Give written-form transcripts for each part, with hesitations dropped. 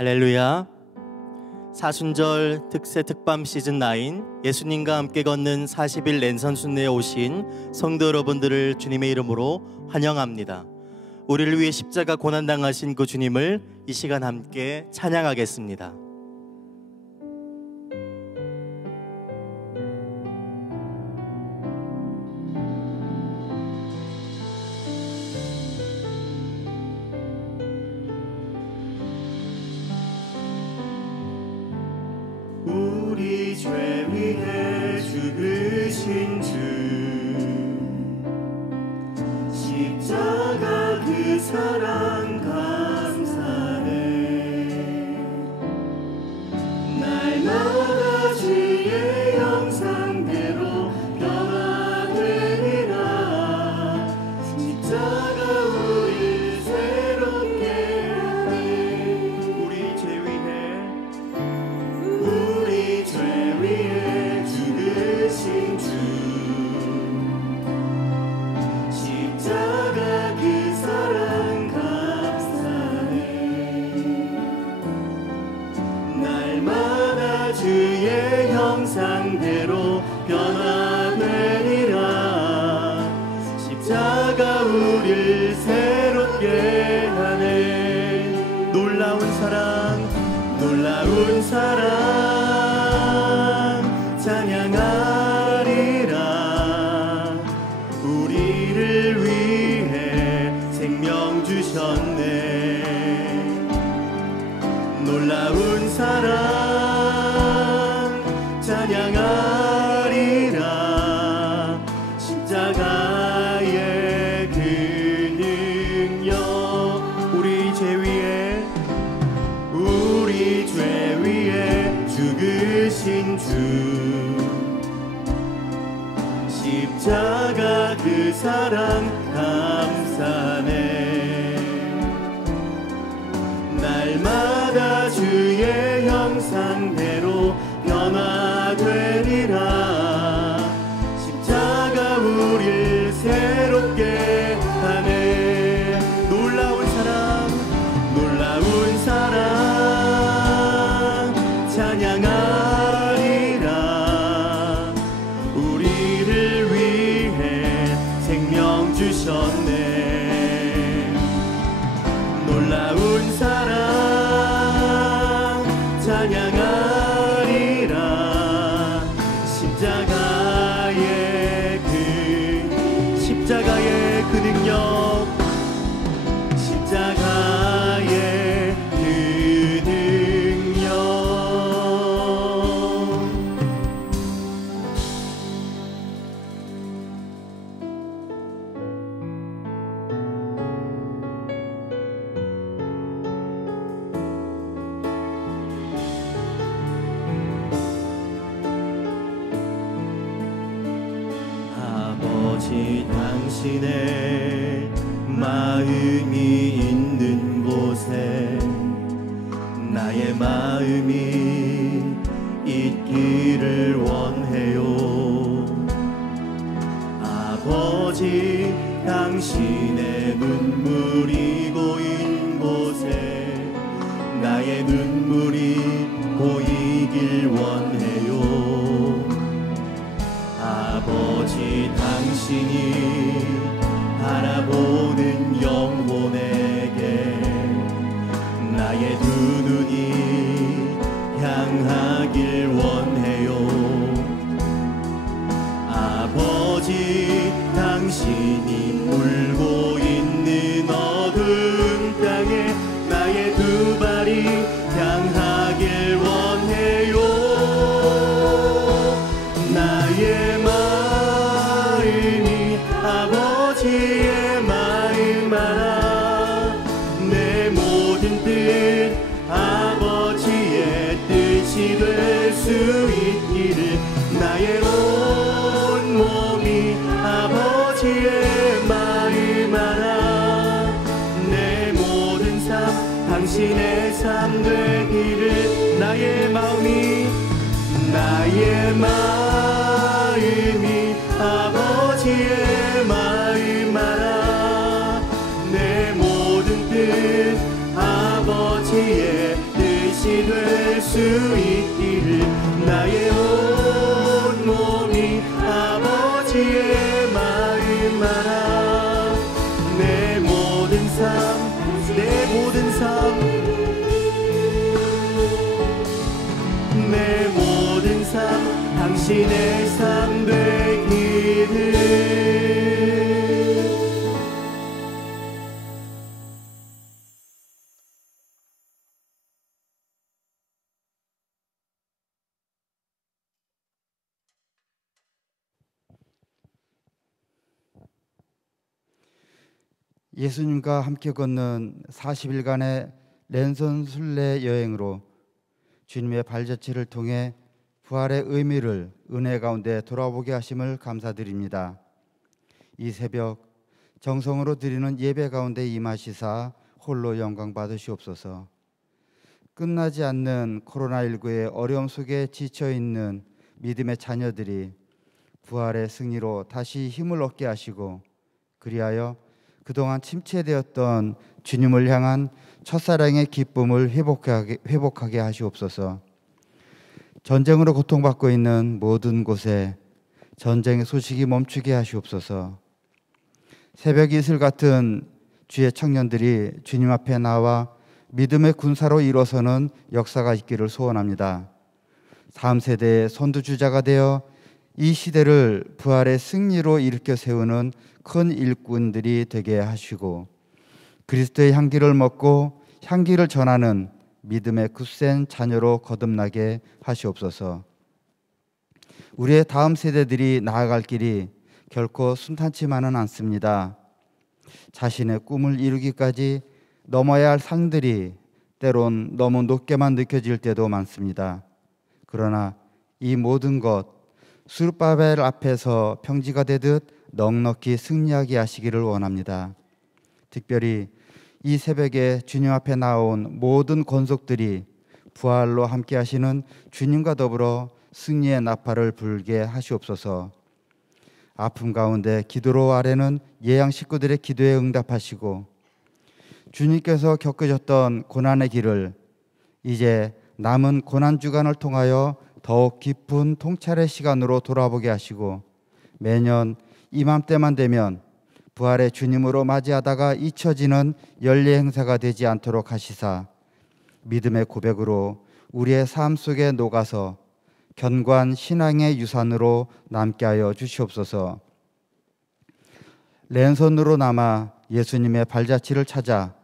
할렐루야. 사순절 특세 특밤 시즌 9 예수님과 함께 걷는 40일 랜선 순례에 오신 성도 여러분들을 주님의 이름으로 환영합니다. 우리를 위해 십자가 고난당하신 그 주님을 이 시간 함께 찬양하겠습니다. 우리 죄 위해 죽으신 주 십자가 그 사랑 감사해. 날마다 주의 형상대로 변화되리라. 십자가 우릴 새롭게 하네. 우리 죄 위해 죽으신 주 십자가 그 사랑 감사해. 날마다 주의 형상대로 변화되리라. 십자가 우릴 새롭게 하네. 놀라운 사랑 찬양하리라. 우리를 위해 생명 주셨네. 놀라운 사랑 찬양하리라. 십자가의 그 능력. 우리 죄 위에 죽으신 주 십자가 그 사랑 감사네. 날마다 주의 형상대로 변화되리라. 십자가 우릴 새롭게 하네. 놀라운 사랑 찬양하리라. 우리를 위해 생명 주셨네. 놀라운 사랑 찬양하리라. 십자가의 그 능력. 십자가의 그 능력. 아버지 당신의 마음이 있는 곳에 나의 마음이 있기를 원해요. 아버지 당신의 눈물이 고인 곳에 나의 눈물이 고이길 원해요. 아버지 당신이 바라보는 영혼에게 나의 두 눈이 향하길 원해요. 아버지 당신이 울고 있는 어두운 땅에 나의 두 발이 향하길 원해요. 나의 마음이 아버지의 마음 알아. 내 모든 뜻 아버지의 뜻이 될 수 있기를. 나의 온 몸이 아버지의 마음 알아. 내 모든 삶 당신의 삶 되기를. 나의 마음이 아버지의 마음 알아. 내 모든 뜻 아버지의 뜻 다시 될 수 있기를 나의 온 몸이 아버지의 마음 알아 내 모든 삶 당신의 삶 되기를 예수님과 함께 걷는 40일간의 랜선 순례 여행으로 주님의 발자취를 통해 부활의 의미를 은혜 가운데 돌아보게 하심을 감사드립니다. 이 새벽 정성으로 드리는 예배 가운데 임하시사 홀로 영광 받으시옵소서. 끝나지 않는 코로나19의 어려움 속에 지쳐있는 믿음의 자녀들이 부활의 승리로 다시 힘을 얻게 하시고 그리하여 그동안 침체되었던 주님을 향한 첫사랑의 기쁨을 회복하게 하시옵소서. 전쟁으로 고통받고 있는 모든 곳에 전쟁의 소식이 멈추게 하시옵소서. 새벽 이슬 같은 주의 청년들이 주님 앞에 나와 믿음의 군사로 일어서는 역사가 있기를 소원합니다. 다음 세대의 선두주자가 되어 이 시대를 부활의 승리로 일으켜 세우는 큰 일꾼들이 되게 하시고 그리스도의 향기를 먹고 향기를 전하는 믿음의 굳센 자녀로 거듭나게 하시옵소서. 우리의 다음 세대들이 나아갈 길이 결코 순탄치만은 않습니다. 자신의 꿈을 이루기까지 넘어야 할 산들이 때론 너무 높게만 느껴질 때도 많습니다. 그러나 이 모든 것 수르바벨 앞에서 평지가 되듯 넉넉히 승리하게 하시기를 원합니다. 특별히 이 새벽에 주님 앞에 나온 모든 권속들이 부활로 함께 하시는 주님과 더불어 승리의 나팔을 불게 하시옵소서. 아픔 가운데 기도로 아뢰는 예양 식구들의 기도에 응답하시고 주님께서 겪으셨던 고난의 길을 이제 남은 고난주간을 통하여 더욱 깊은 통찰의 시간으로 돌아보게 하시고 매년 이맘때만 되면 부활의 주님으로 맞이하다가 잊혀지는 연례 행사가 되지 않도록 하시사 믿음의 고백으로 우리의 삶 속에 녹아서 견고한 신앙의 유산으로 남게 하여 주시옵소서. 랜선으로 남아 예수님의 발자취를 찾아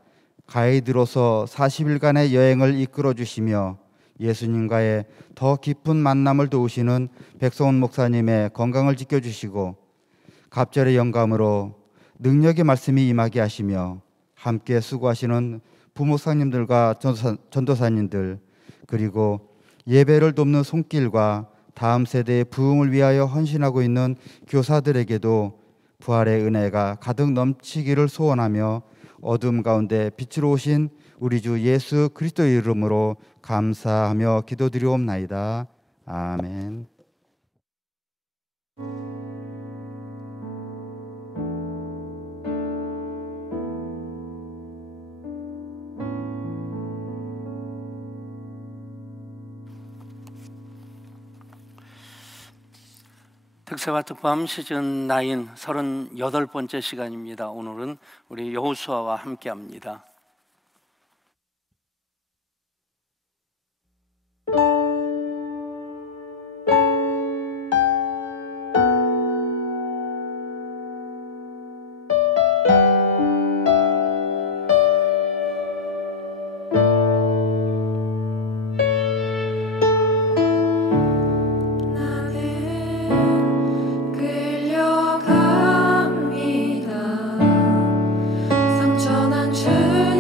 가이드로서 40일간의 여행을 이끌어 주시며 예수님과의 더 깊은 만남을 도우시는 백성훈 목사님의 건강을 지켜주시고 갑절의 영감으로 능력의 말씀이 임하게 하시며 함께 수고하시는 부목사님들과 전도사님들 그리고 예배를 돕는 손길과 다음 세대의 부흥을 위하여 헌신하고 있는 교사들에게도 부활의 은혜가 가득 넘치기를 소원하며 어둠 가운데 빛으로 오신 우리 주 예수 그리스도의 이름으로 감사하며 기도드리옵나이다. 아멘. 특세와 특밤 시즌 9 38번째 시간입니다. 오늘은 우리 여호수아와 함께합니다. 상처난 주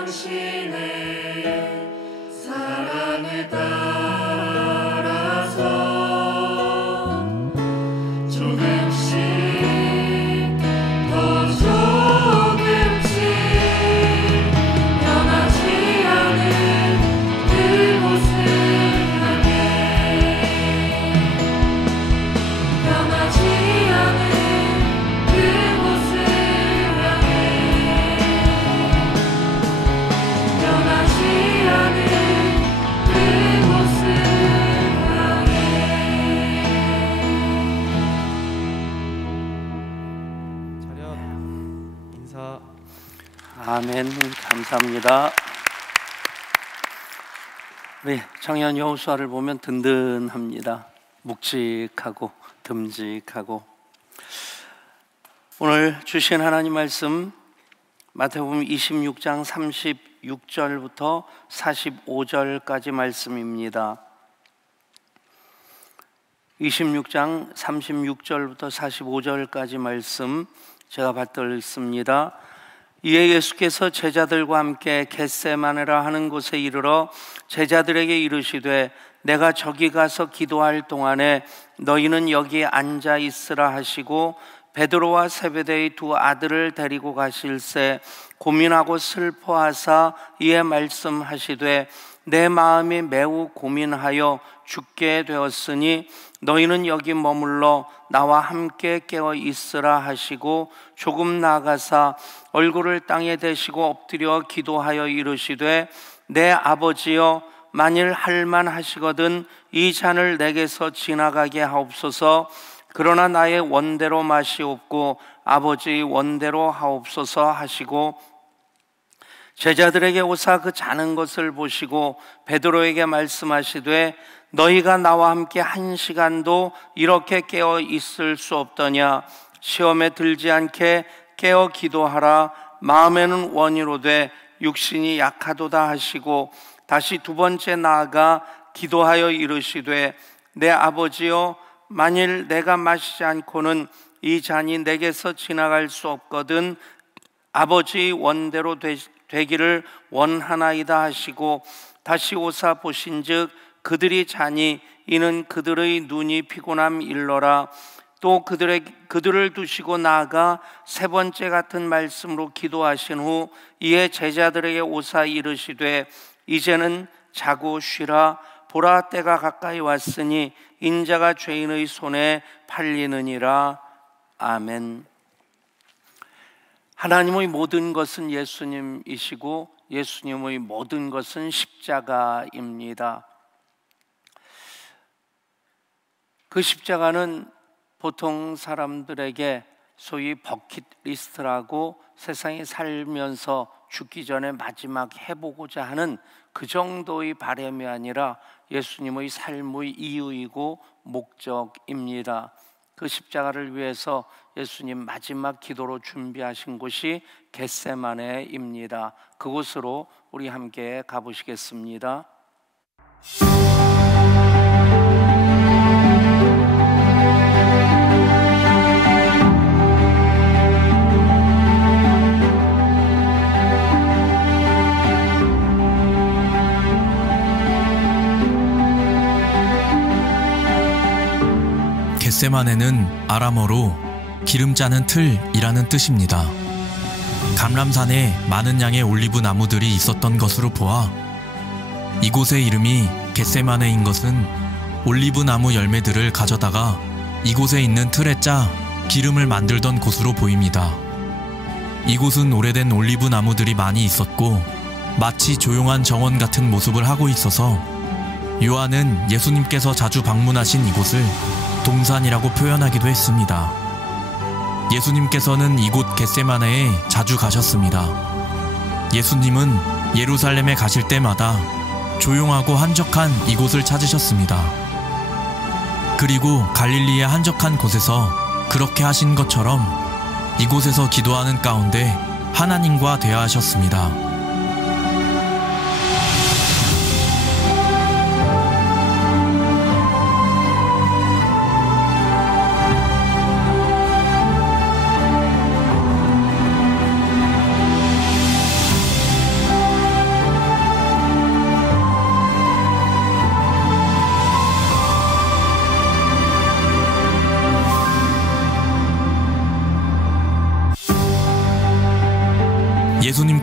당신의 사랑에 따라서 조금씩 더 조금씩 변하지 않은 그곳을 향해 변하지 않은 그곳을 향해 변하지 않은 그곳을 향해 차렷 인사. 아멘. 감사합니다. 우리 청년 여호수아를 보면 든든합니다. 묵직하고 듬직하고. 오늘 주신 하나님 말씀 마태복음 26장 36절부터 45절까지 말씀입니다. 26장 36절부터 45절까지 말씀 제가 받들었습니다. 이에 예수께서 제자들과 함께 겟세마네라 하는 곳에 이르러 제자들에게 이르시되 내가 저기 가서 기도할 동안에 너희는 여기 앉아 있으라 하시고 베드로와 세베대의 두 아들을 데리고 가실새 고민하고 슬퍼하사 이에 말씀하시되 내 마음이 매우 고민하여 죽게 되었으니 너희는 여기 머물러 나와 함께 깨어 있으라 하시고 조금 나아가사 얼굴을 땅에 대시고 엎드려 기도하여 이르시되 내 아버지여 만일 할만하시거든 이 잔을 내게서 지나가게 하옵소서. 그러나 나의 원대로 마시옵고 아버지의 원대로 하옵소서 하시고 제자들에게 오사 그 자는 것을 보시고 베드로에게 말씀하시되 너희가 나와 함께 1시간도 이렇게 깨어 있을 수 없더냐. 시험에 들지 않게 깨어 기도하라. 마음에는 원이로되 육신이 약하도다 하시고 다시 두 번째 나아가 기도하여 이르시되 내 아버지여 만일 내가 마시지 않고는 이 잔이 내게서 지나갈 수 없거든 아버지의 원대로 되기를 원하나이다 하시고 다시 오사 보신즉 그들이 자니 이는 그들의 눈이 피곤함 일러라. 또 그들을 두시고 나아가 세 번째 같은 말씀으로 기도하신 후 이에 제자들에게 오사 이르시되 이제는 자고 쉬라. 보라 때가 가까이 왔으니 인자가 죄인의 손에 팔리느니라. 아멘. 하나님의 모든 것은 예수님이시고 예수님의 모든 것은 십자가입니다. 그 십자가는 보통 사람들에게 소위 버킷리스트라고 세상에 살면서 죽기 전에 마지막 해보고자 하는 그 정도의 바람이 아니라 예수님의 삶의 이유이고 목적입니다. 그 십자가를 위해서 예수님 마지막 기도로 준비하신 곳이 겟세마네입니다. 그곳으로 우리 함께 가보시겠습니다. 겟세마네는 아람어로 기름 짜는 틀이라는 뜻입니다. 감람산에 많은 양의 올리브 나무들이 있었던 것으로 보아 이곳의 이름이 겟세마네인 것은 올리브 나무 열매들을 가져다가 이곳에 있는 틀에 짜 기름을 만들던 곳으로 보입니다. 이곳은 오래된 올리브 나무들이 많이 있었고 마치 조용한 정원 같은 모습을 하고 있어서 요한은 예수님께서 자주 방문하신 이곳을 동산이라고 표현하기도 했습니다. 예수님께서는 이곳 겟세마네에 자주 가셨습니다. 예수님은 예루살렘에 가실 때마다 조용하고 한적한 이곳을 찾으셨습니다. 그리고 갈릴리의 한적한 곳에서 그렇게 하신 것처럼 이곳에서 기도하는 가운데 하나님과 대화하셨습니다.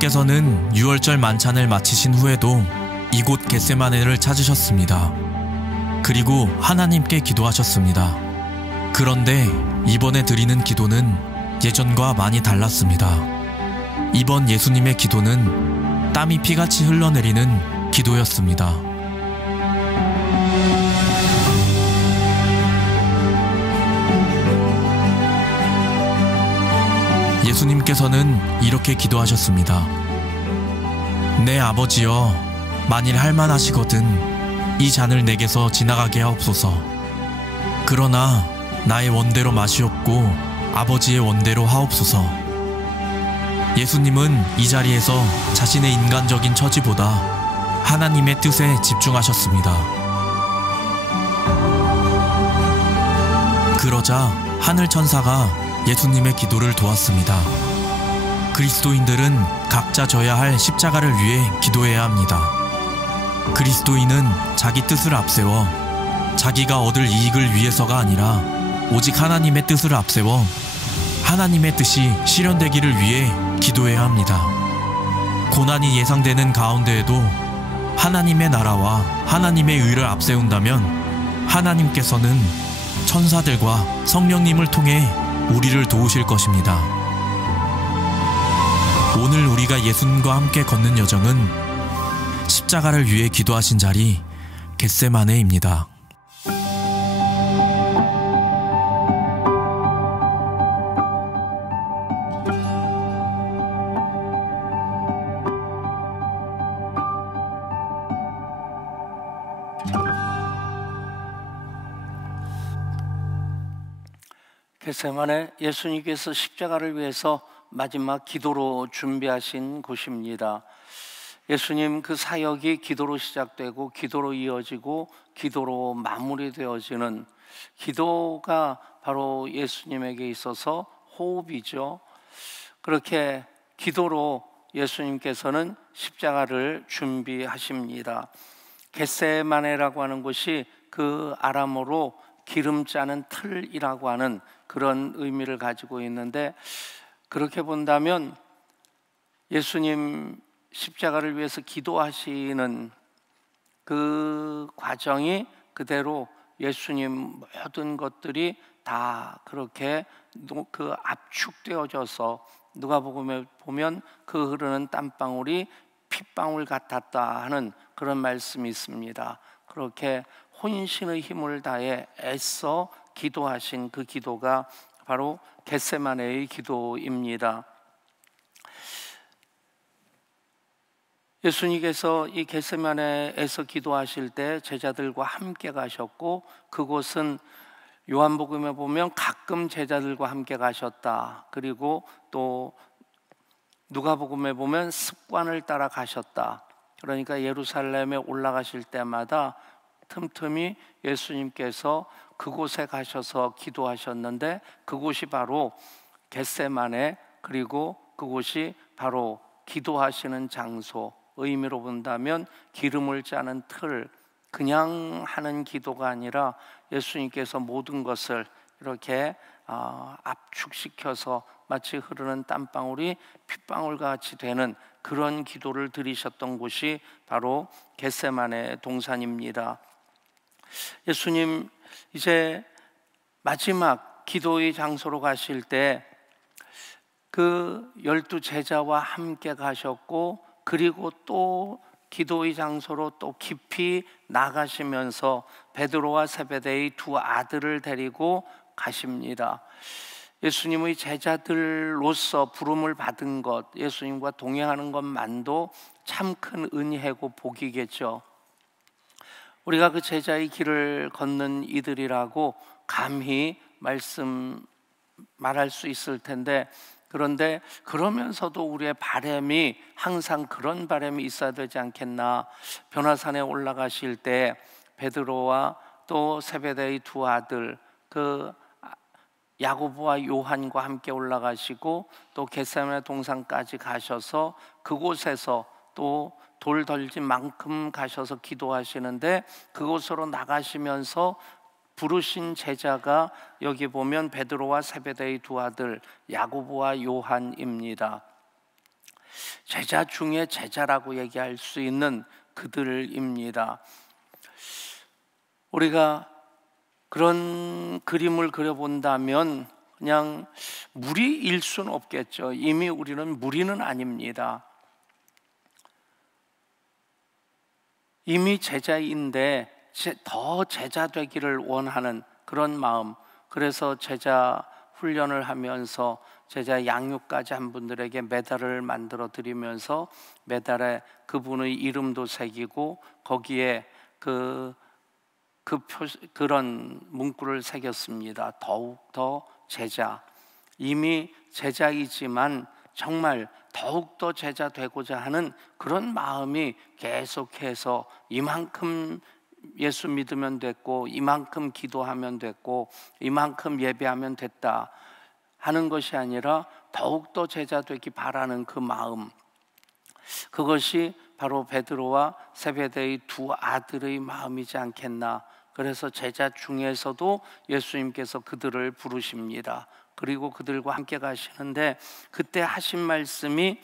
예수님께서는 유월절 만찬을 마치신 후에도 이곳 겟세마네를 찾으셨습니다. 그리고 하나님께 기도하셨습니다. 그런데 이번에 드리는 기도는 예전과 많이 달랐습니다. 이번 예수님의 기도는 땀이 피같이 흘러내리는 기도였습니다. 예수님께서는 이렇게 기도하셨습니다. 내 아버지여, 만일 할만하시거든 이 잔을 내게서 지나가게 하옵소서. 그러나 나의 원대로 마시옵고 아버지의 원대로 하옵소서. 예수님은 이 자리에서 자신의 인간적인 처지보다 하나님의 뜻에 집중하셨습니다. 그러자 하늘 천사가 예수님의 기도를 도왔습니다. 그리스도인들은 각자 져야 할 십자가를 위해 기도해야 합니다. 그리스도인은 자기 뜻을 앞세워 자기가 얻을 이익을 위해서가 아니라 오직 하나님의 뜻을 앞세워 하나님의 뜻이 실현되기를 위해 기도해야 합니다. 고난이 예상되는 가운데에도 하나님의 나라와 하나님의 의를 앞세운다면 하나님께서는 천사들과 성령님을 통해 우리를 도우실 것입니다. 오늘 우리가 예수님과 함께 걷는 여정은 십자가를 위해 기도하신 자리 겟세마네입니다. 겟세마네, 예수님께서 십자가를 위해서 마지막 기도로 준비하신 곳입니다. 예수님 그 사역이 기도로 시작되고 기도로 이어지고 기도로 마무리되어지는, 기도가 바로 예수님에게 있어서 호흡이죠. 그렇게 기도로 예수님께서는 십자가를 준비하십니다. 겟세마네라고 하는 곳이 그 아람어로 기름 짜는 틀이라고 하는 그런 의미를 가지고 있는데, 그렇게 본다면 예수님 십자가를 위해서 기도하시는 그 과정이 그대로 예수님 모든 것들이 다 그렇게 그 압축되어져서 누가복음에 보면 그 흐르는 땀방울이 핏방울 같았다 하는 그런 말씀이 있습니다. 그렇게 혼신의 힘을 다해 애써 기도하신 그 기도가 바로 겟세마네의 기도입니다. 예수님께서 이 겟세마네에서 기도하실 때 제자들과 함께 가셨고, 그곳은 요한복음에 보면 가끔 제자들과 함께 가셨다. 그리고 또 누가복음에 보면 습관을 따라 가셨다. 그러니까 예루살렘에 올라가실 때마다 틈틈이 예수님께서 그곳에 가셔서 기도하셨는데, 그곳이 바로 겟세마네, 그리고 그곳이 바로 기도하시는 장소, 의미로 본다면 기름을 짜는 틀, 그냥 하는 기도가 아니라 예수님께서 모든 것을 이렇게 압축시켜서 마치 흐르는 땀방울이 핏방울과 같이 되는 그런 기도를 드리셨던 곳이 바로 겟세마네 동산입니다. 예수님 이제 마지막 기도의 장소로 가실 때 그 12 제자와 함께 가셨고, 그리고 또 기도의 장소로 또 깊이 나가시면서 베드로와 세베대의 두 아들을 데리고 가십니다. 예수님의 제자들로서 부름을 받은 것, 예수님과 동행하는 것만도 참 큰 은혜고 복이겠죠. 우리가 그 제자의 길을 걷는 이들이라고 감히 말할 수 있을 텐데, 그런데 그러면서도 우리의 바람이 항상 그런 바람이 있어야 되지 않겠나. 변화산에 올라가실 때 베드로와 또 세베대의 두 아들, 그 야고보와 요한과 함께 올라가시고 또 겟세마네 동산까지 가셔서 그곳에서 또 돌 덜진 만큼 가셔서 기도하시는데, 그곳으로 나가시면서 부르신 제자가 여기 보면 베드로와 세베대의 두 아들 야고보와 요한입니다. 제자 중에 제자라고 얘기할 수 있는 그들입니다. 우리가 그런 그림을 그려본다면 그냥 무리일 수는 없겠죠. 이미 우리는 무리는 아닙니다. 이미 제자인데 더 제자 되기를 원하는 그런 마음, 그래서 제자 훈련을 하면서 제자 양육까지 한 분들에게 메달을 만들어 드리면서 메달에 그분의 이름도 새기고 거기에 그런 문구를 새겼습니다. 더욱더 제자. 이미 제자이지만 정말 더욱더 제자 되고자 하는 그런 마음이 계속해서 이만큼 예수 믿으면 됐고, 이만큼 기도하면 됐고, 이만큼 예배하면 됐다 하는 것이 아니라 더욱더 제자 되기 바라는 그 마음, 그것이 바로 베드로와 세베대의 두 아들의 마음이지 않겠나. 그래서 제자 중에서도 예수님께서 그들을 부르십니다. 그리고 그들과 함께 가시는데 그때 하신 말씀이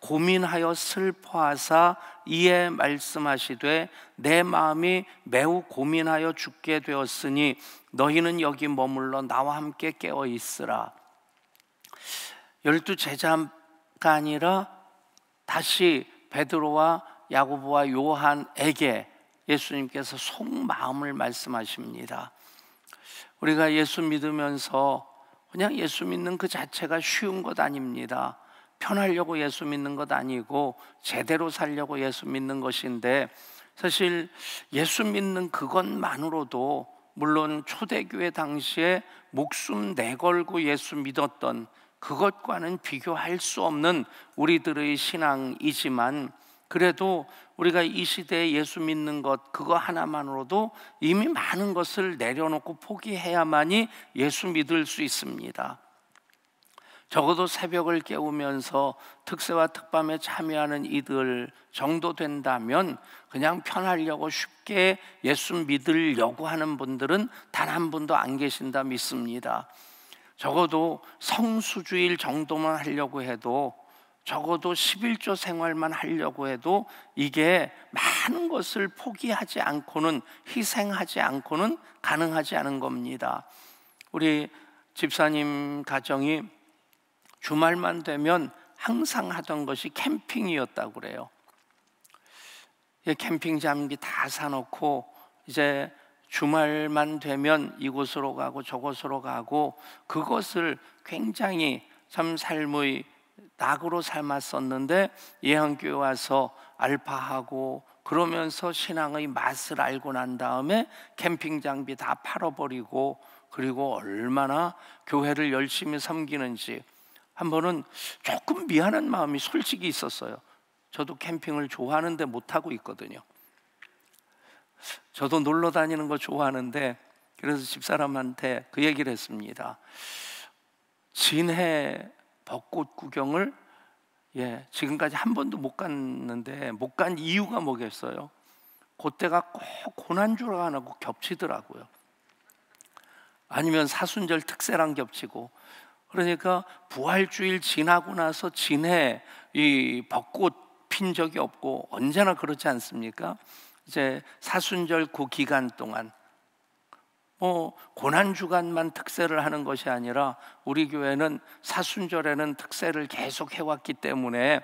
고민하여 슬퍼하사 이에 말씀하시되 내 마음이 매우 고민하여 죽게 되었으니 너희는 여기 머물러 나와 함께 깨어 있으라. 12 제자가 아니라 다시 베드로와 야고보와 요한에게 예수님께서 속마음을 말씀하십니다. 우리가 예수 믿으면서 그냥 예수 믿는 그 자체가 쉬운 것 아닙니다. 편하려고 예수 믿는 것 아니고 제대로 살려고 예수 믿는 것인데, 사실 예수 믿는 그것만으로도 물론 초대교회 당시에 목숨 내걸고 예수 믿었던 그것과는 비교할 수 없는 우리들의 신앙이지만, 그래도 우리가 이 시대에 예수 믿는 것 그거 하나만으로도 이미 많은 것을 내려놓고 포기해야만이 예수 믿을 수 있습니다. 적어도 새벽을 깨우면서 특세와 특밤에 참여하는 이들 정도 된다면 그냥 편하려고 쉽게 예수 믿으려고 하는 분들은 단 한 분도 안 계신다 믿습니다. 적어도 성수주일 정도만 하려고 해도, 적어도 11조 생활만 하려고 해도 이게 많은 것을 포기하지 않고는, 희생하지 않고는 가능하지 않은 겁니다. 우리 집사님 가정이 주말만 되면 항상 하던 것이 캠핑이었다고 그래요. 캠핑 장비 다 사놓고 이제 주말만 되면 이곳으로 가고 저곳으로 가고, 그것을 굉장히 참 삶의 낙으로 삶았었는데 예한교회 와서 알파하고 그러면서 신앙의 맛을 알고 난 다음에 캠핑 장비 다 팔아버리고, 그리고 얼마나 교회를 열심히 섬기는지 한 번은 조금 미안한 마음이 솔직히 있었어요. 저도 캠핑을 좋아하는데 못하고 있거든요. 저도 놀러 다니는 거 좋아하는데, 그래서 집사람한테 그 얘기를 했습니다. 진해 벚꽃 구경을 지금까지 한 번도 못 갔는데, 못 간 이유가 뭐겠어요? 그때가 꼭 고난주가 하고 겹치더라고요. 아니면 사순절 특세랑 겹치고. 그러니까 부활주일 지나고 나서 진해 이 벚꽃 핀 적이 없고, 언제나 그렇지 않습니까? 이제 사순절 그 기간 동안 고난주간만 특세를 하는 것이 아니라 우리 교회는 사순절에는 특세를 계속 해왔기 때문에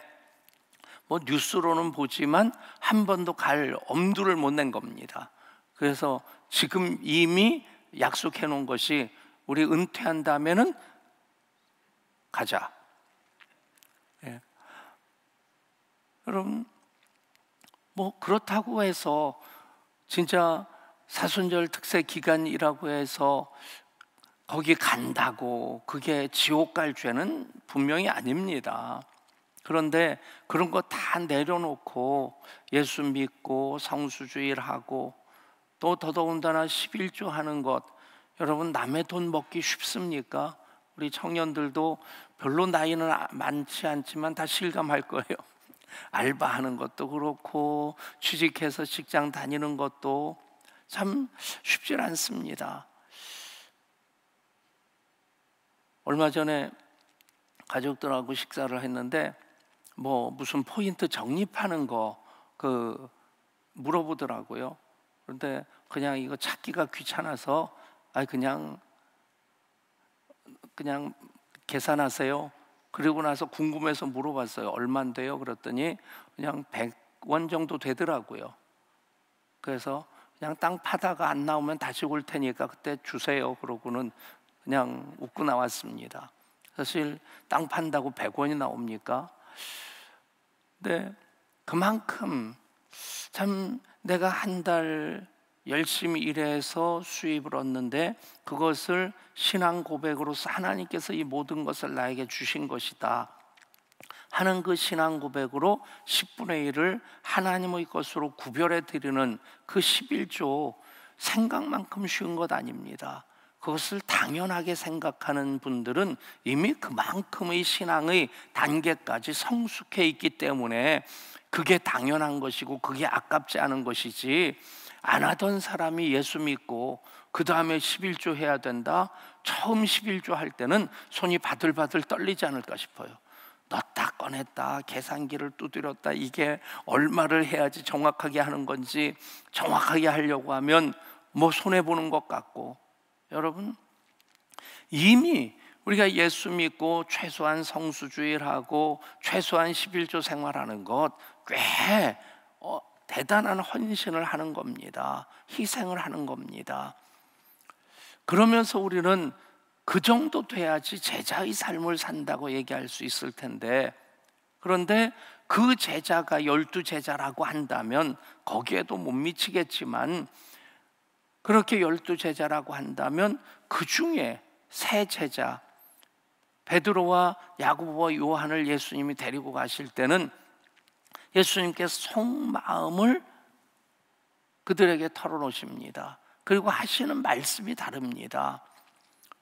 뉴스로는 보지만 한 번도 갈 엄두를 못 낸 겁니다. 그래서 지금 이미 약속해 놓은 것이, 우리 은퇴한다면은 가자. 여러분, 그렇다고 해서 진짜 사순절 특세 기간이라고 해서 거기 간다고 그게 지옥 갈 죄는 분명히 아닙니다. 그런데 그런 거 다 내려놓고 예수 믿고 성수주의하고 또 더더군다나 11조 하는 것, 여러분 남의 돈 먹기 쉽습니까? 우리 청년들도 별로 나이는 많지 않지만 다 실감할 거예요. 알바하는 것도 그렇고 취직해서 직장 다니는 것도 참 쉽지 않습니다. 얼마 전에 가족들하고 식사를 했는데 뭐 무슨 포인트 적립하는 거 물어보더라고요. 그런데 그냥 이거 찾기가 귀찮아서 그냥 계산하세요. 그리고 나서 궁금해서 물어봤어요. 얼마인데요? 그랬더니 그냥 100원 정도 되더라고요. 그래서 그냥 땅 파다가 안 나오면 다시 올 테니까 그때 주세요. 그러고는 그냥 웃고 나왔습니다. 사실 땅 판다고 100원이 나옵니까? 네, 그만큼 참 내가 한 달 열심히 일해서 수입을 얻는데 그것을 신앙 고백으로서 하나님께서 이 모든 것을 나에게 주신 것이다 하는 그 신앙 고백으로 10분의 1을 하나님의 것으로 구별해 드리는 그 11조, 생각만큼 쉬운 것 아닙니다. 그것을 당연하게 생각하는 분들은 이미 그만큼의 신앙의 단계까지 성숙해 있기 때문에 그게 당연한 것이고 그게 아깝지 않은 것이지, 안 하던 사람이 예수 믿고 그 다음에 11조 해야 된다? 처음 11조 할 때는 손이 바들바들 떨리지 않을까 싶어요. 넣었다 꺼냈다 계산기를 두드렸다, 이게 얼마를 해야지 정확하게 하는 건지, 정확하게 하려고 하면 뭐 손해보는 것 같고. 여러분, 이미 우리가 예수 믿고 최소한 성수주의를 하고 최소한 11조 생활하는 것 꽤 대단한 헌신을 하는 겁니다. 희생을 하는 겁니다. 그러면서 우리는 그 정도 돼야지 제자의 삶을 산다고 얘기할 수 있을 텐데, 그런데 그 제자가 12제자라고 한다면 거기에도 못 미치겠지만, 그렇게 12제자라고 한다면 그 중에 3제자 베드로와 야고보와 요한을 예수님이 데리고 가실 때는 예수님께서 속마음을 그들에게 털어놓으십니다. 그리고 하시는 말씀이 다릅니다.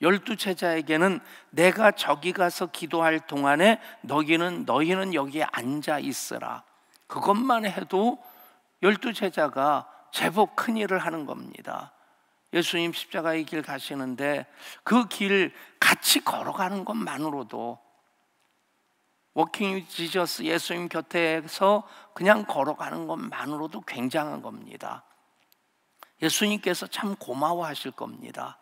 12제자에게는 내가 저기 가서 기도할 동안에 너희는 여기에 앉아 있으라, 그것만 해도 12제자가 제법 큰 일을 하는 겁니다. 예수님 십자가의 길 가시는데 그 길 같이 걸어가는 것만으로도, 워킹 위드 지저스, 예수님 곁에서 그냥 걸어가는 것만으로도 굉장한 겁니다. 예수님께서 참 고마워하실 겁니다.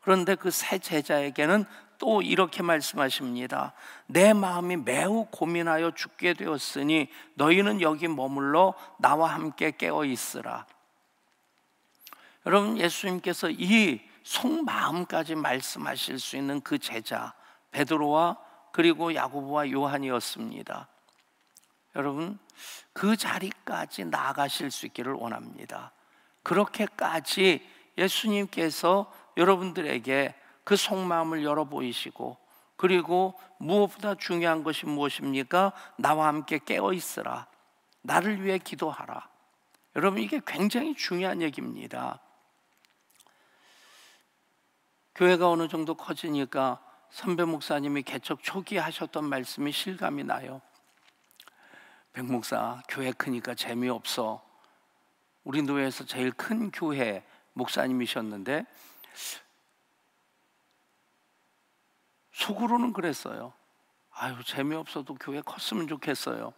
그런데 그 3제자에게는 또 이렇게 말씀하십니다. 내 마음이 매우 고민하여 죽게 되었으니 너희는 여기 머물러 나와 함께 깨어 있으라. 여러분, 예수님께서 이 속마음까지 말씀하실 수 있는 그 제자 베드로와 그리고 야고보와 요한이었습니다. 여러분, 그 자리까지 나아가실 수 있기를 원합니다. 그렇게까지 예수님께서 여러분들에게 그 속마음을 열어 보이시고, 그리고 무엇보다 중요한 것이 무엇입니까? 나와 함께 깨어 있으라, 나를 위해 기도하라. 여러분, 이게 굉장히 중요한 얘기입니다. 교회가 어느 정도 커지니까 선배 목사님이 개척 초기에 하셨던 말씀이 실감이 나요. 백 목사, 교회 크니까 재미없어. 우리 노회에서 제일 큰 교회 목사님이셨는데 속으로는 그랬어요. 아유, 재미없어도 교회 컸으면 좋겠어요.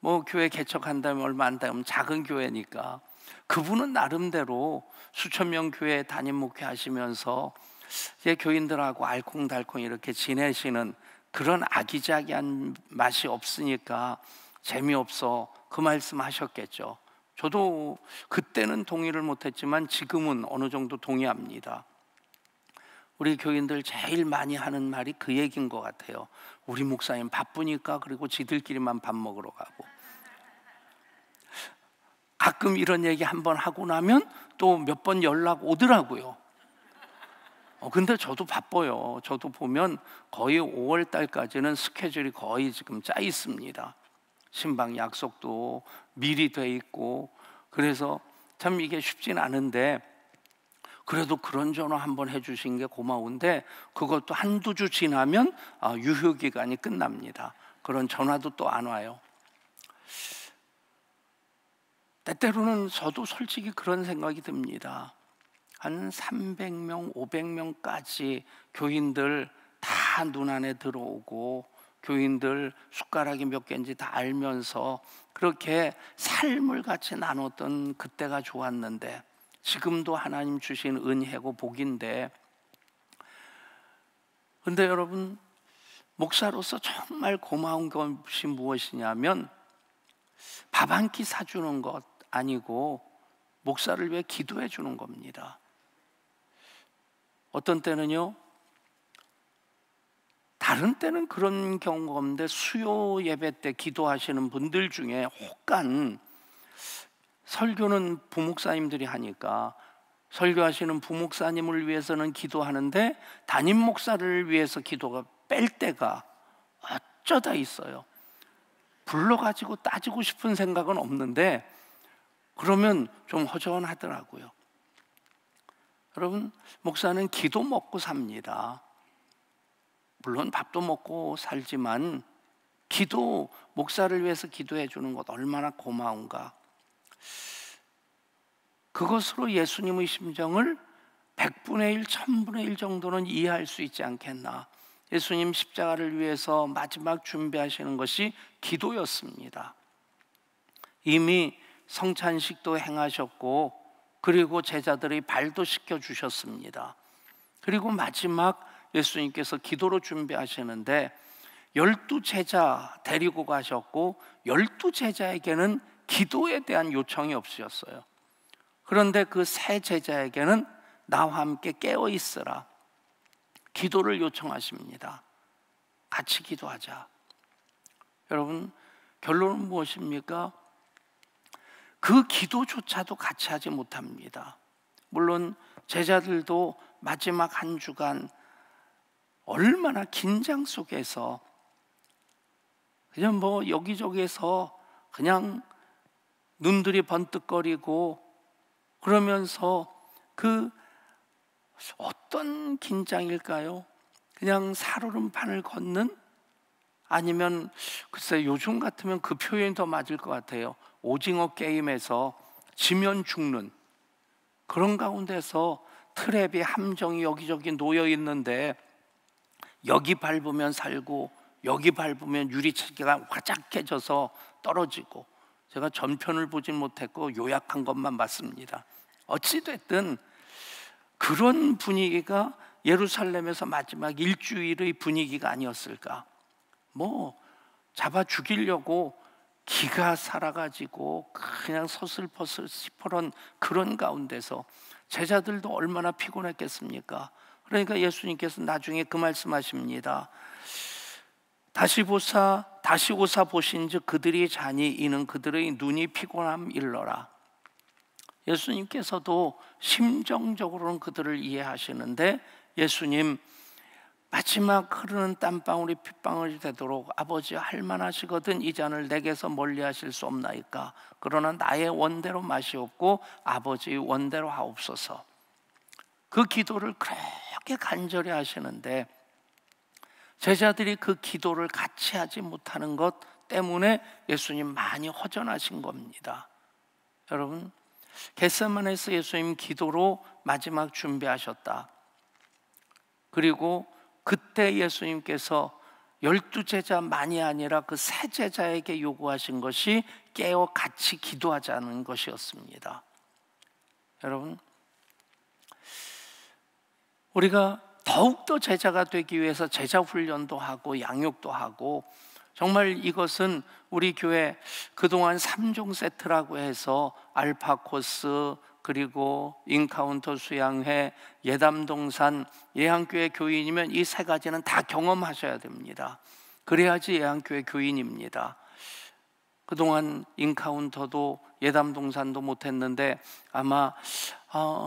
뭐 교회 개척한다면 얼마 안 되면 작은 교회니까. 그분은 나름대로 수천 명 교회 담임 목회 하시면서 이제 교인들하고 알콩달콩 이렇게 지내시는 그런 아기자기한 맛이 없으니까 재미없어, 그 말씀 하셨겠죠. 저도 그때는 동의를 못했지만 지금은 어느 정도 동의합니다. 우리 교인들 제일 많이 하는 말이 그 얘기인 것 같아요. 우리 목사님 바쁘니까 그리고 지들끼리만 밥 먹으러 가고. 가끔 이런 얘기 한번 하고 나면 또 몇 번 연락 오더라고요. 근데 저도 바빠요. 저도 보면 거의 5월 달까지는 스케줄이 거의 지금 짜 있습니다. 신방 약속도 미리 돼 있고. 그래서 참 이게 쉽진 않은데, 그래도 그런 전화 한번 해주신 게 고마운데 그것도 한두 주 지나면 유효기간이 끝납니다. 그런 전화도 또 안 와요. 때때로는 저도 솔직히 그런 생각이 듭니다. 한 300명, 500명까지 교인들 다 눈 안에 들어오고 교인들 숟가락이 몇 개인지 다 알면서 그렇게 삶을 같이 나눴던 그때가 좋았는데, 지금도 하나님 주신 은혜고 복인데, 근데 여러분, 목사로서 정말 고마운 것이 무엇이냐면 밥 한 끼 사주는 것 아니고 목사를 위해 기도해 주는 겁니다. 어떤 때는요, 다른 때는 그런 경우가 없는데 수요 예배 때 기도하시는 분들 중에 혹간 설교는 부목사님들이 하니까 설교하시는 부목사님을 위해서는 기도하는데 담임 목사를 위해서 기도가 뺄 때가 어쩌다 있어요. 불러가지고 따지고 싶은 생각은 없는데 그러면 좀 허전하더라고요. 여러분, 목사는 기도 먹고 삽니다. 물론 밥도 먹고 살지만 기도, 목사를 위해서 기도해 주는 것 얼마나 고마운가. 그것으로 예수님의 심정을 100분의 1, 1000분의 1 정도는 이해할 수 있지 않겠나. 예수님 십자가를 위해서 마지막 준비하시는 것이 기도였습니다. 이미 성찬식도 행하셨고 그리고 제자들의 발도 씻겨주셨습니다. 그리고 마지막 예수님께서 기도로 준비하시는데 12제자 데리고 가셨고 12제자에게는 기도에 대한 요청이 없으셨어요. 그런데 그 세 제자에게는 나와 함께 깨어 있으라, 기도를 요청하십니다. 같이 기도하자. 여러분, 결론은 무엇입니까? 그 기도조차도 같이 하지 못합니다. 물론 제자들도 마지막 한 주간 얼마나 긴장 속에서 그냥 뭐 여기저기에서 그냥 눈들이 번뜩거리고 그러면서 그 어떤 긴장일까요? 그냥 살얼음판을 걷는, 아니면 글쎄 요즘 같으면 그 표현이 더 맞을 것 같아요. 오징어 게임에서 지면 죽는 그런 가운데서 트랩이 함정이 여기저기 놓여 있는데 여기 밟으면 살고 여기 밟으면 유리체계가 화작 깨져서 떨어지고, 제가 전편을 보진 못했고 요약한 것만 봤습니다. 어찌됐든 그런 분위기가 예루살렘에서 마지막 일주일의 분위기가 아니었을까. 뭐 잡아 죽이려고 기가 살아가지고 그냥 서슬퍼슬 시퍼런 그런 가운데서 제자들도 얼마나 피곤했겠습니까? 그러니까 예수님께서 나중에 그 말씀하십니다. 다시 오사 보신즉 그들이 자니 이는 그들의 눈이 피곤함 일러라. 예수님께서도 심정적으로는 그들을 이해하시는데 예수님 마지막 흐르는 땀방울이 핏방울이 되도록 아버지 할만하시거든 이 잔을 내게서 멀리하실 수 없나이까. 그러나 나의 원대로 마시옵고 아버지의 원대로 하옵소서. 그 기도를 그렇게 간절히 하시는데 제자들이 그 기도를 같이 하지 못하는 것 때문에 예수님 많이 허전하신 겁니다. 여러분, 겟세마네에서 예수님 기도로 마지막 준비하셨다. 그리고 그때 예수님께서 12제자만이 아니라 그 세 제자에게 요구하신 것이 깨어 같이 기도하자는 것이었습니다. 여러분, 우리가 더욱더 제자가 되기 위해서 제자 훈련도 하고 양육도 하고, 정말 이것은 우리 교회 그동안 3종 세트라고 해서 알파 코스, 그리고 인카운터 수양회, 예담동산, 예한교회 교인이면 이 세 가지는 다 경험하셔야 됩니다. 그래야지 예한교회 교인입니다. 그동안 인카운터도 예담동산도 못했는데 아마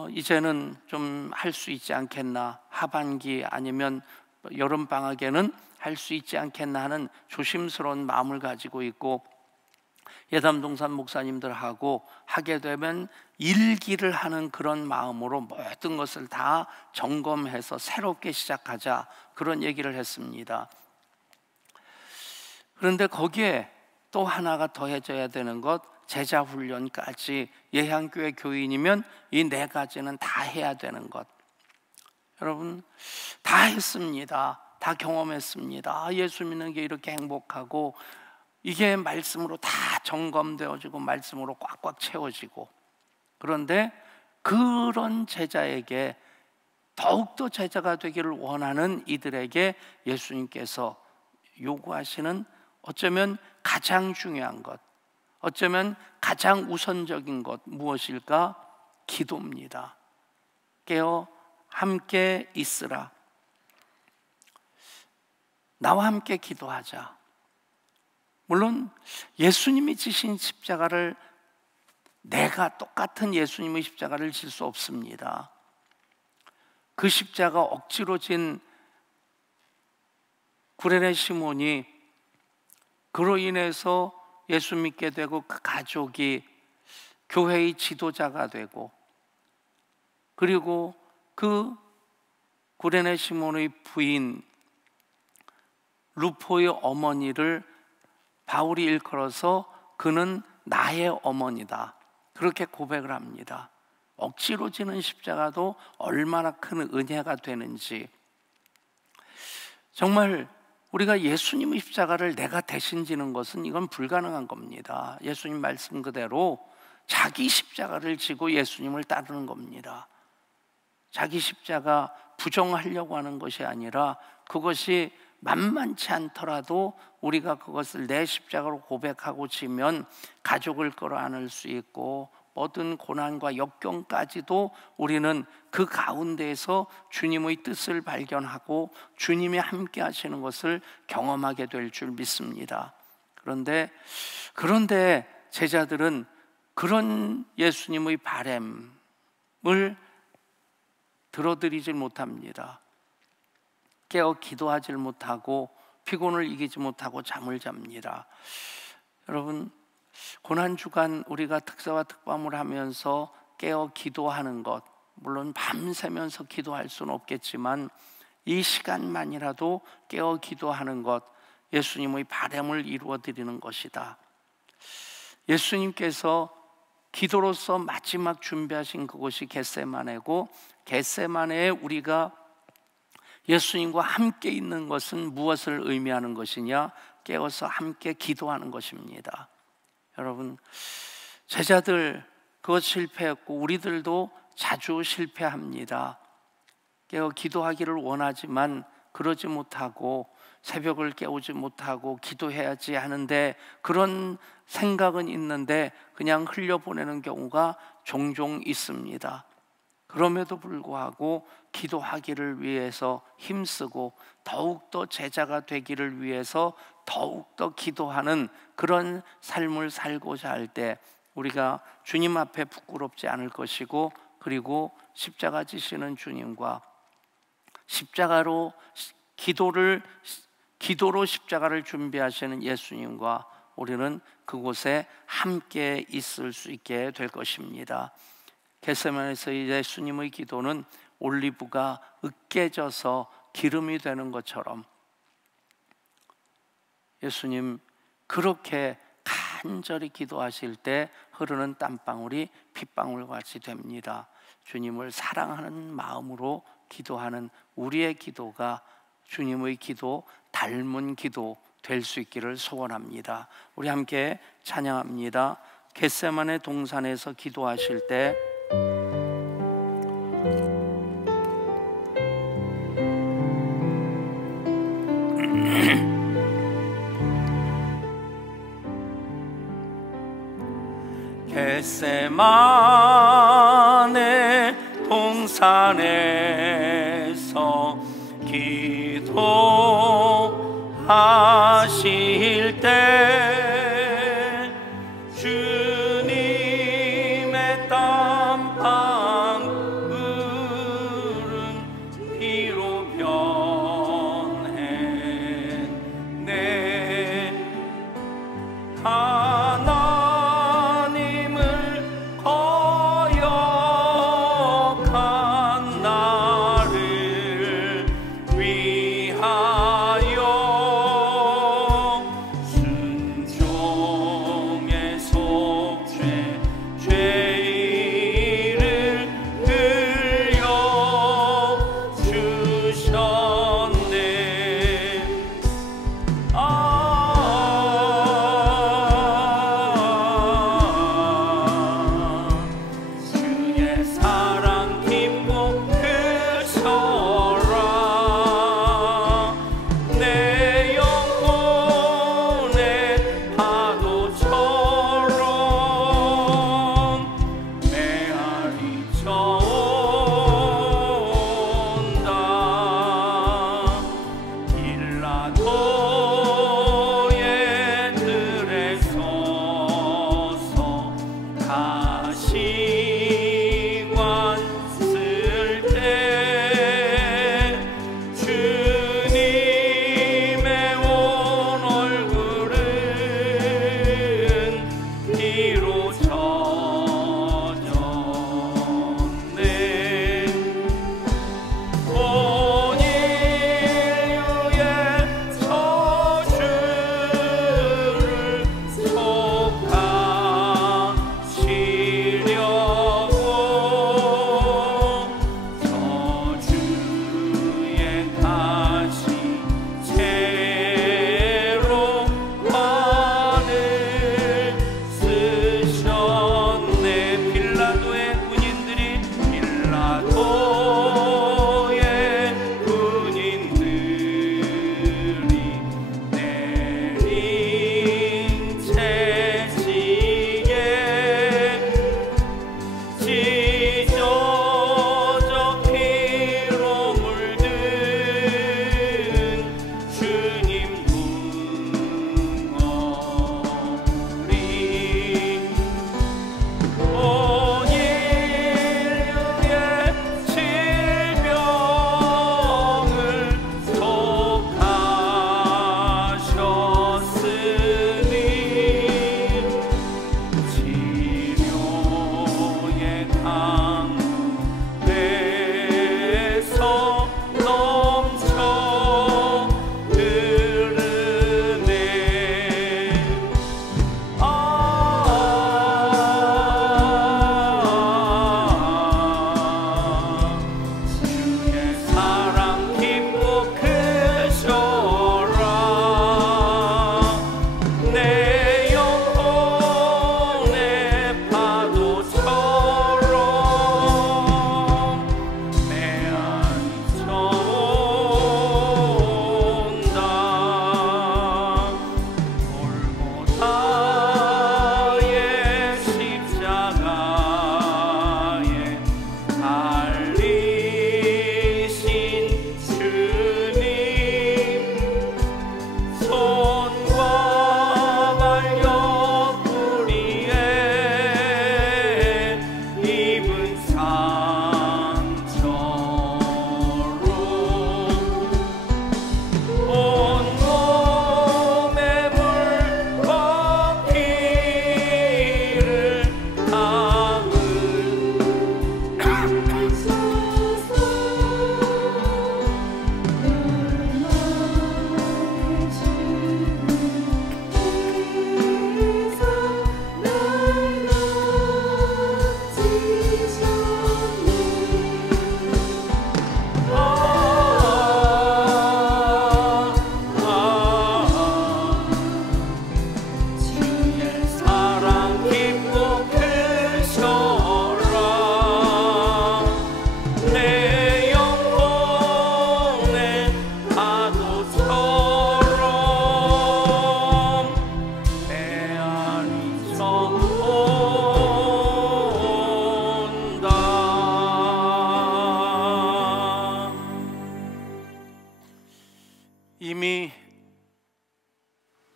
이제는 좀 할 수 있지 않겠나, 하반기 아니면 여름방학에는 할 수 있지 않겠나 하는 조심스러운 마음을 가지고 있고, 예담동산 목사님들하고 하게 되면 일기를 하는 그런 마음으로 모든 것을 다 점검해서 새롭게 시작하자, 그런 얘기를 했습니다. 그런데 거기에 또 하나가 더해져야 되는 것, 제자 훈련까지. 예향교회 교인이면 이 네 가지는 다 해야 되는 것. 여러분, 다 했습니다. 다 경험했습니다. 예수 믿는 게 이렇게 행복하고 이게 말씀으로 다 점검되어지고 말씀으로 꽉꽉 채워지고, 그런데 그런 제자에게 더욱더 제자가 되기를 원하는 이들에게 예수님께서 요구하시는 어쩌면 가장 중요한 것, 어쩌면 가장 우선적인 것 무엇일까? 기도입니다. 깨어 함께 있으라. 나와 함께 기도하자. 물론 예수님이 지신 십자가를, 내가 똑같은 예수님의 십자가를 질 수 없습니다. 그 십자가 억지로 진 구레네 시몬이, 그로 인해서 예수 믿게 되고 그 가족이 교회의 지도자가 되고, 그리고 그 구레네 시몬의 부인 루포의 어머니를 바울이 일컬어서 그는 나의 어머니다, 그렇게 고백을 합니다. 억지로 지는 십자가도 얼마나 큰 은혜가 되는지. 정말 우리가 예수님의 십자가를 내가 대신 지는 것은 이건 불가능한 겁니다. 예수님 말씀 그대로 자기 십자가를 지고 예수님을 따르는 겁니다. 자기 십자가 부정하려고 하는 것이 아니라, 그것이 만만치 않더라도 우리가 그것을 내 십자가로 고백하고 지면 가족을 끌어안을 수 있고, 모든 고난과 역경까지도 우리는 그 가운데에서 주님의 뜻을 발견하고 주님이 함께 하시는 것을 경험하게 될 줄 믿습니다. 그런데 제자들은 그런 예수님의 바램을 들어드리질 못합니다. 깨어 기도하지 못하고 피곤을 이기지 못하고 잠을 잡니다. 여러분, 고난주간 우리가 특사와 특밤을 하면서 깨어 기도하는 것, 물론 밤새면서 기도할 수는 없겠지만 이 시간만이라도 깨어 기도하는 것, 예수님의 바램을 이루어드리는 것이다. 예수님께서 기도로서 마지막 준비하신 그곳이 겟세마네고, 겟세마네에 우리가 예수님과 함께 있는 것은 무엇을 의미하는 것이냐? 깨어서 함께 기도하는 것입니다. 여러분, 제자들 그것 실패했고 우리들도 자주 실패합니다. 깨어 기도하기를 원하지만 그러지 못하고, 새벽을 깨우지 못하고 기도해야지 하는데 그런 생각은 있는데 그냥 흘려보내는 경우가 종종 있습니다. 그럼에도 불구하고 기도하기를 위해서 힘쓰고 더욱더 제자가 되기를 위해서 더욱더 기도하는 그런 삶을 살고자 할 때 우리가 주님 앞에 부끄럽지 않을 것이고, 그리고 십자가 지시는 주님과 십자가로 기도로 십자가를 준비하시는 예수님과 우리는 그곳에 함께 있을 수 있게 될 것입니다. 겟세마네에서 예수님의 기도는 올리브가 으깨져서 기름이 되는 것처럼 예수님 그렇게 간절히 기도하실 때 흐르는 땀방울이 핏방울같이 됩니다. 주님을 사랑하는 마음으로 기도하는 우리의 기도가 주님의 기도, 닮은 기도 될 수 있기를 소원합니다. 우리 함께 찬양합니다. 겟세마네 동산에서 기도하실 때 겟세마네 동산에서 기도하실 때 주님의 땀방울은 피로 변했네. 하나님을 거역한 나를 위하여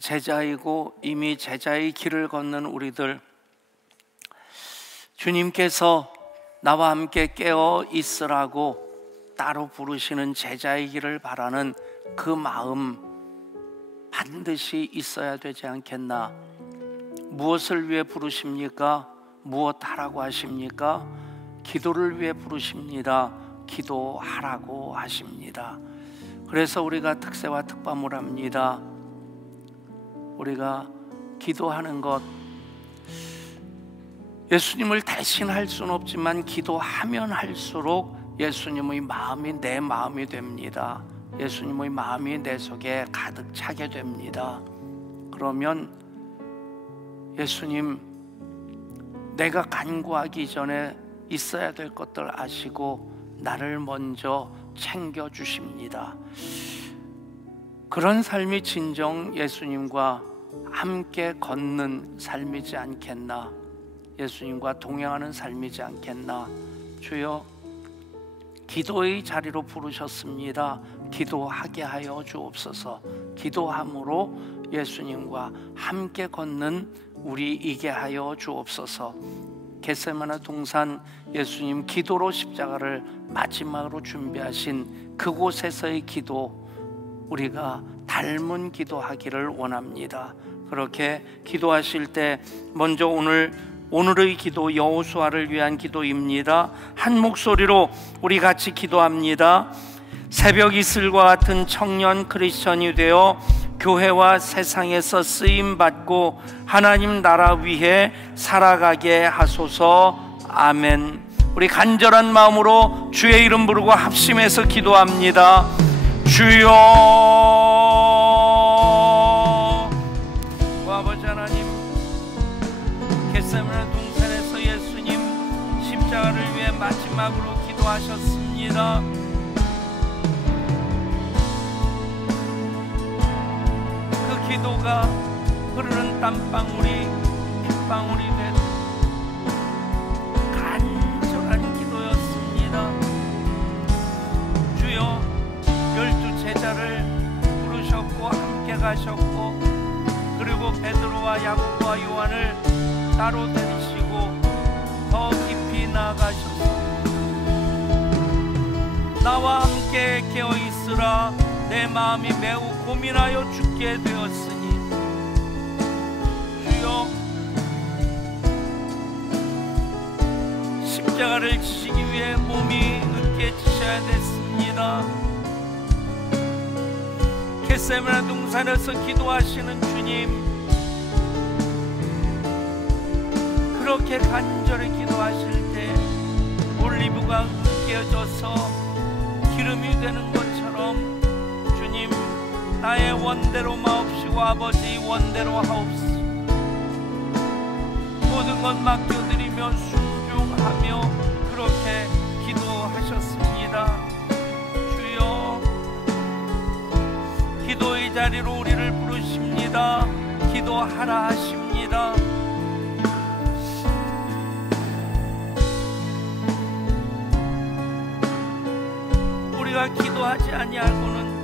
제자이고 이미 제자의 길을 걷는 우리들, 주님께서 나와 함께 깨어 있으라고 따로 부르시는 제자의 길을 바라는 그 마음 반드시 있어야 되지 않겠나? 무엇을 위해 부르십니까? 무엇 하라고 하십니까? 기도를 위해 부르십니다. 기도하라고 하십니다. 그래서 우리가 특세와 특밤을 합니다. 우리가 기도하는 것, 예수님을 대신할 수는 없지만 기도하면 할수록 예수님의 마음이 내 마음이 됩니다. 예수님의 마음이 내 속에 가득 차게 됩니다. 그러면 예수님, 내가 간구하기 전에 있어야 될 것들 아시고 나를 먼저 챙겨주십니다. 그런 삶이 진정 예수님과 함께 걷는 삶이지 않겠나? 예수님과 동행하는 삶이지 않겠나? 주여, 기도의 자리로 부르셨습니다. 기도하게 하여 주옵소서. 기도함으로 예수님과 함께 걷는 우리 이게 하여 주옵소서. 겟세마네 동산 예수님 기도로 십자가를 마지막으로 준비하신 그곳에서의 기도, 우리가 닮은 기도하기를 원합니다. 그렇게 기도하실 때 먼저 오늘의 기도, 여호수아를 위한 기도입니다. 한 목소리로 우리 같이 기도합니다. 새벽 이슬과 같은 청년 크리스천이 되어 교회와 세상에서 쓰임받고 하나님 나라 위해 살아가게 하소서. 아멘. 우리 간절한 마음으로 주의 이름 부르고 합심해서 기도합니다. 주여, 아버지 하나님, 겟세마네 동산에서 예수님 십자가를 위해 마지막으로 기도하셨습니다. 그 기도가 흐르는 땀방울이 빗방울이 된 간절한 기도였습니다. 주여, 12 제자를 부르셨고 함께 가셨고, 그리고 베드로와 야고보와 요한을 따로 데리시고 더 깊이 나아가셨습니다. 나와 함께 깨어 있으라. 내 마음이 매우 고민하여 죽게 되었으니, 주여, 십자가를 지시기 위해 몸이 으깨지셔야 됐습니다. 겟세마네 동산에서 기도하시는 주님, 그렇게 간절히 기도하실 때 올리브가 으깨져서 기름이 되는 것처럼 주님, 나의 원대로 마옵시고 아버지 원대로 하옵소서. 모든 것 맡겨드리며 순종하며 그렇게 기도하셨습니다. 주여, 기도의 자리로 우리를 부르십니다. 기도하라 하십니다. 우리가 기도하지 아니하고는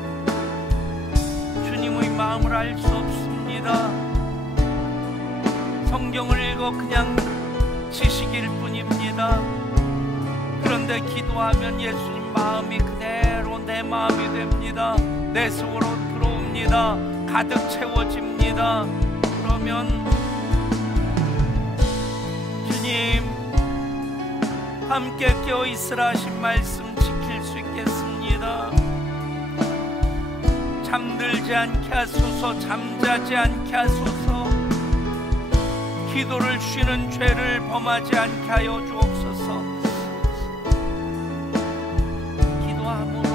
주님의 마음을 알 수 없습니다. 성경을 읽어 그냥 지식일 뿐입니다. 그런데 기도하면 예수님 마음이 그대로 내 마음이 됩니다. 내 속으로 들어옵니다. 가득 채워집니다. 그러면 주님, 함께 껴있으라 하신 말씀 지킬 수 있겠습니다. 잠들지 않게 하소서. 잠자지 않게 하소서. 기도를 쉬는 죄를 범하지 않게 하여 주옵소서. 기도함으로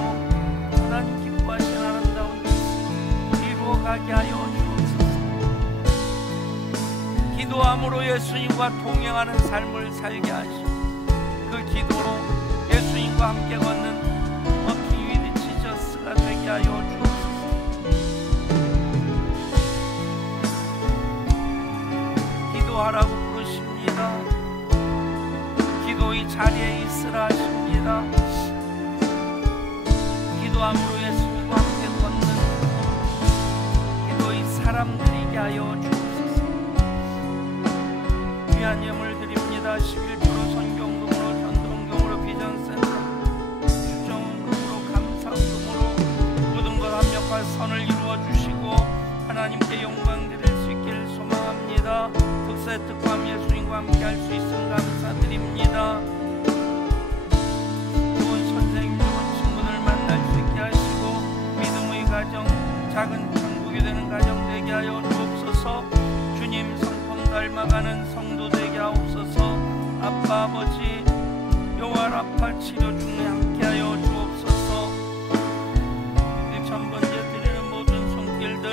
하나님 기뻐하신 아름다운 뜻을 이루어가게 하여 주옵소서. 기도함으로 예수님과 동행하는 삶을 살게 하시고, 그 기도로 예수님과 함께 걷는 Walking with Jesus가 되게 하여 주옵소서. 기도하라고 부르십니다. 기도의 자리에 있으라 하십니다. 기도함으로 예수님과 함께 걷는 기도의 사랑 사람 드리게 하여 주옵소서. 귀한 예물 드립니다. 11조로 선경금으로 전동금으로 비전센터 추정금으로 감사금으로 모든 것 합력과 선을 이루어 주시고 하나님께 영광 드릴 수 있기를 소망합니다. 특세 특감 예수님과 함께 할 수 있음 감사드립니다. 좋은 선생님, 좋은 친구들 만날 수 있게 하시고 믿음의 가정, 작은 천국이 되는 가정 되게 하여 주옵소서. 주님 성품 닮아가는 성도 되게 하옵소서. 아빠 아버지 요한 아파 치료 중에 함께 하여 주옵소서. 1,000번째 드리는 모든 손길들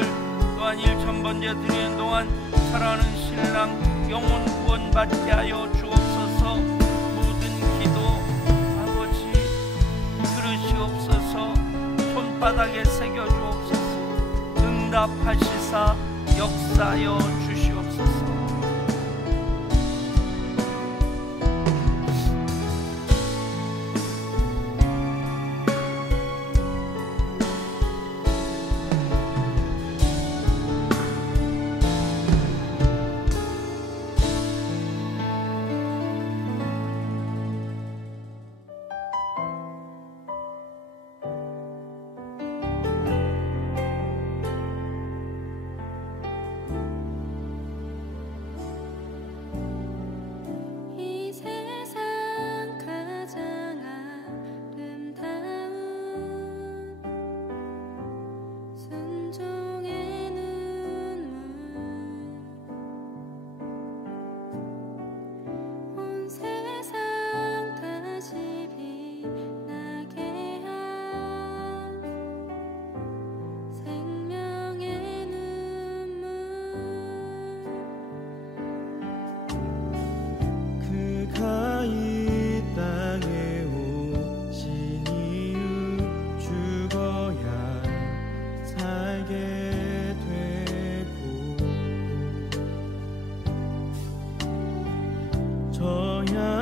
또한 1,000번째 드리는 동안 사랑하는 신랑 영혼 구원 받게 하여 주옵소서. 모든 기도 아버지 들으시옵소서. 손바닥에 새겨 주옵소서. 응답하시사 역사하여 주시옵소서. 저야